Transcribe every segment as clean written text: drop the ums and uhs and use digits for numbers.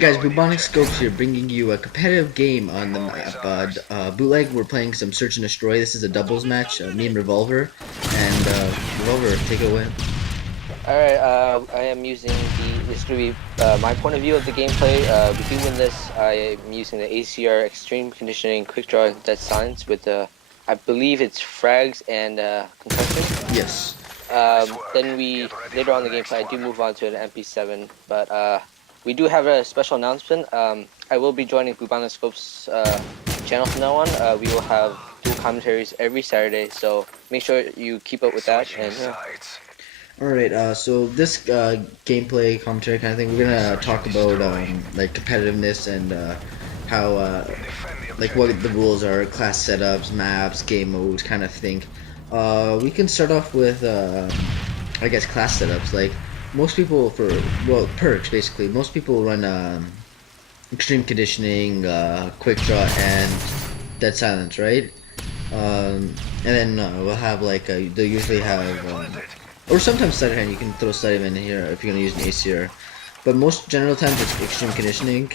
Guys, Bubonic Scopes here, bringing you a competitive game on the map. Bootleg, we're playing some Search and Destroy. This is a doubles match, me and Revolver. And Revolver, take it away. Alright, I am using this is going to be my point of view of the gameplay. We do win this. I am using the ACR Extreme Conditioning Quick Draw Dead Silence with I believe it's frags and concussion. Yes. Then later on in the gameplay, I do move on to an MP7, but we do have a special announcement. I will be joining Bubonic Scope's channel from now on. We will have dual commentaries every Saturday, so make sure you keep up with that. And Alright, so this gameplay commentary kind of thing, we're gonna talk about like competitiveness and how like what the rules are, class setups, maps, game modes, kind of thing. We can start off with I guess class setups. Like most people perks basically. Most people run extreme conditioning, quick draw, and dead silence, right? And then we'll have like they'll usually have. Or sometimes sleight of hand, you can throw sleight of hand in here if you're going to use an ACR. But most general times it's extreme conditioning.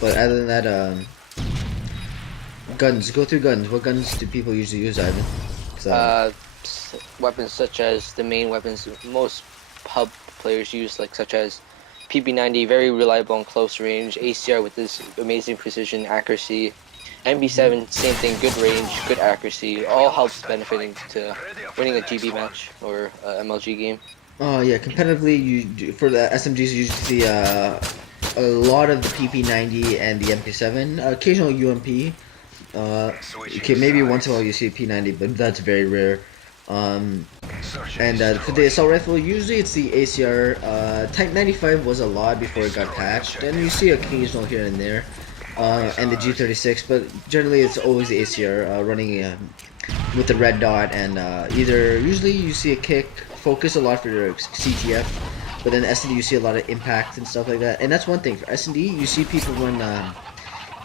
But other than that, guns. Go through guns. What guns do people usually use, Ivan? So, weapons such as the main weapons most pub players use, like such as PP90, very reliable on close range, ACR with this amazing precision, accuracy, MB7, same thing, good range, good accuracy, all helps benefiting to winning a GB match or MLG game. Oh yeah, competitively, for the SMGs, you usually see a lot of the PP90 and the MP7, occasional UMP. Okay, maybe once in a while you see a P90, but that's very rare. And for the assault rifle, usually it's the ACR. Type 95 was a lot before it got patched, and you see occasional here and there. And the G36, but generally it's always the ACR running with the red dot, and usually you see a kick, focus a lot for your CTF, but then S&D you see a lot of impact and stuff like that. And that's one thing, for S&D you see people run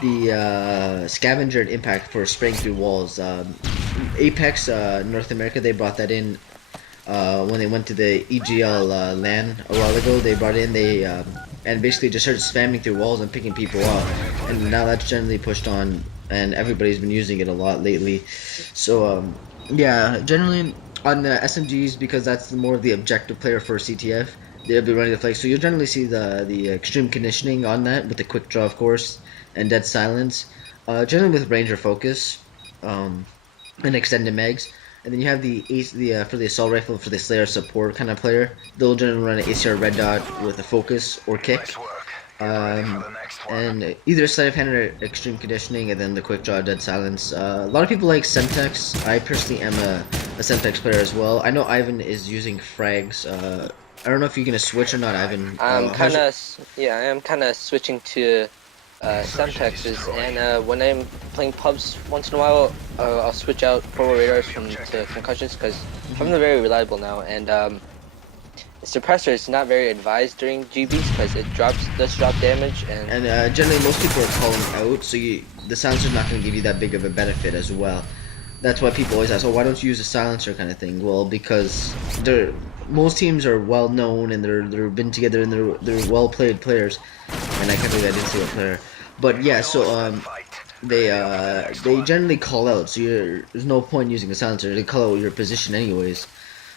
the scavenger and impact for spraying through walls. Apex North America, they brought that in when they went to the EGL LAN a while ago. They brought in and basically just started spamming through walls and picking people off, and now that's generally pushed on, and everybody's been using it a lot lately. So yeah, generally on the SMGs, because that's more of the objective player for CTF, they'll be running the flag. So you'll generally see the extreme conditioning on that with the quick draw, of course, and dead silence. Generally with ranger focus, and extended mags. And then you have for the assault rifle, for the Slayer support kind of player, they'll generally run an ACR red dot with a focus or kick, and either sleight of hand or extreme conditioning, and then the quick draw, dead silence. A lot of people like Semtex. I personally am a Semtex player as well. I know Ivan is using frags. I don't know if you're gonna switch or not, Ivan. I am kind of switching to Semtexes, and when I'm playing pubs once in a while, I'll switch out portable radars to concussions, because I'm very reliable now, and the suppressor is not very advised during GBs because it does drop damage, and generally most people are calling out, so the silencer's not going to give you that big of a benefit as well. That's why people always ask, oh, why don't you use a silencer kind of thing? Well, because most teams are well known, and they're been together, and they're well played players, and I can't believe I didn't see a player. But yeah, so they generally call out, so there's no point using a silencer. They call out your position anyways.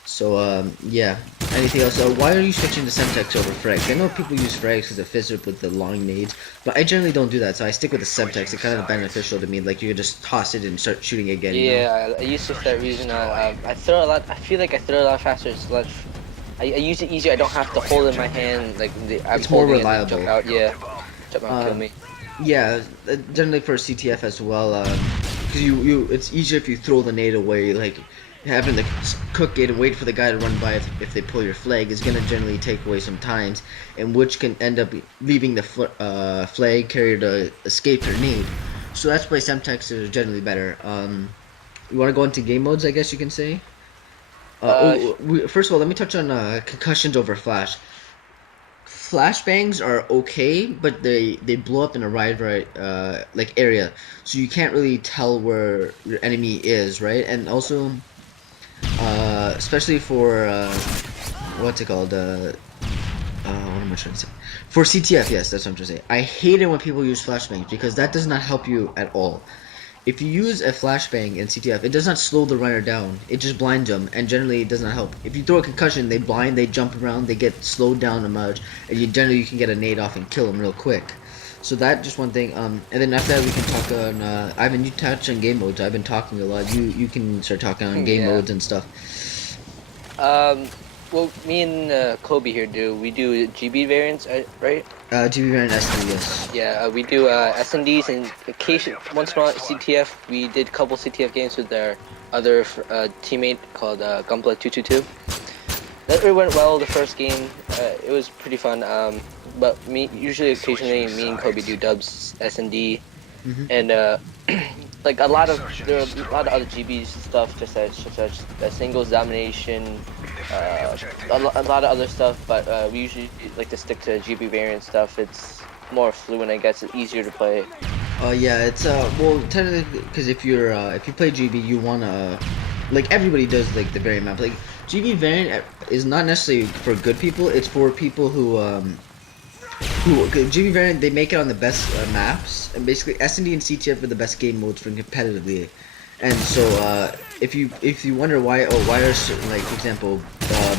So yeah. Anything else? Why are you switching to Semtex over frags? I know people use frags because it fits up with the long nades, but I generally don't do that. So I stick with the Semtex. It's kind of beneficial to me. Like you can just toss it and start shooting again. Yeah, I use it for that reason. I throw a lot. I feel like I throw a lot faster. It's a lot. I use it easier. I don't have to hold it in my hand. Like it's more reliable. Jump out. Yeah, jump out, kill me. Yeah, generally for CTF as well, because it's easier if you throw the nade away. Like having to cook it and wait for the guy to run by if they pull your flag is gonna generally take away some times, and which can end up leaving the flag carrier to escape your nade. So that's why Semtex is generally better. You want to go into game modes, I guess you can say. First of all, let me touch on concussions over flash. Flashbangs are okay, but they blow up in a wide like area, so you can't really tell where your enemy is, right? And also, especially for what's it called? what am I trying to say? For CTF, yes, that's what I'm trying to say. I hate it when people use flashbangs because that does not help you at all. If you use a flashbang in CTF, it does not slow the runner down. It just blinds them, and generally it does not help. If you throw a concussion, they blind, they jump around, they get slowed down a much, and you can get a nade off and kill them real quick. So that just one thing. And then after that we can talk on. Ivan, you touch on game modes. I've been talking a lot. You can start talking on game Yeah. modes and stuff. Well, me and Kobe here we do GB variants, right? GB variant SD, yes. Yeah, we do S&Ds and occasion once in a while CTF. We did a couple CTF games with our other teammate called Gunpla222. That really went well the first game. It was pretty fun. But occasionally, me and Kobe do dubs S&D, and like there are a lot of other GBs stuff, just such as singles domination, a lot of other stuff. But we usually like to stick to GB variant stuff. It's more fluent, I guess. It's easier to play. Yeah, it's well, technically, because if you play GB, you wanna like everybody does like the variant map. Like GB variant is not necessarily for good people. It's for people who GB variant, they make it on the best maps, and basically S&D and CTF are the best game modes for competitively. And so if you wonder why are certain, like for example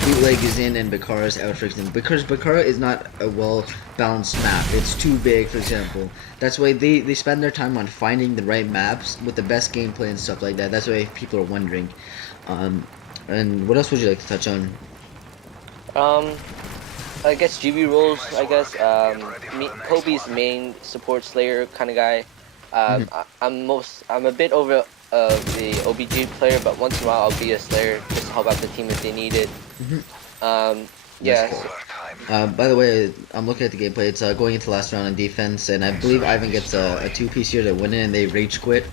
bootleg is in and Bakara is out, for example, because Bakara is not a well balanced map. It's too big, for example. That's why they spend their time on finding the right maps with the best gameplay and stuff like that. That's why people are wondering. And what else would you like to touch on? I guess GB roles. I guess Kobe's main support slayer kind of guy. I'm a bit over the OBG player, but once in a while I'll be a slayer just to help out the team if they need it. Yeah. By the way, I'm looking at the gameplay. It's going into last round on defense, and I believe Ivan gets a two-piece here to win it, and they rage quit.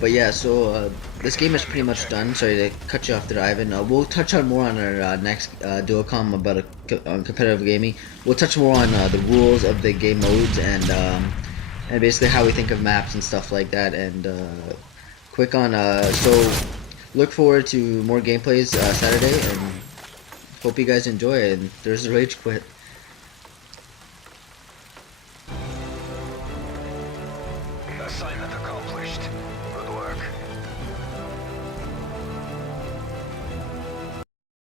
But yeah, so this game is pretty much done. Sorry to cut you off there, Ivan. We'll touch on more on our next dual com about on competitive gaming. We'll touch more on the rules of the game modes and basically how we think of maps and stuff like that. And quick on so look forward to more gameplays Saturday, and hope you guys enjoy it. And there's the rage quit.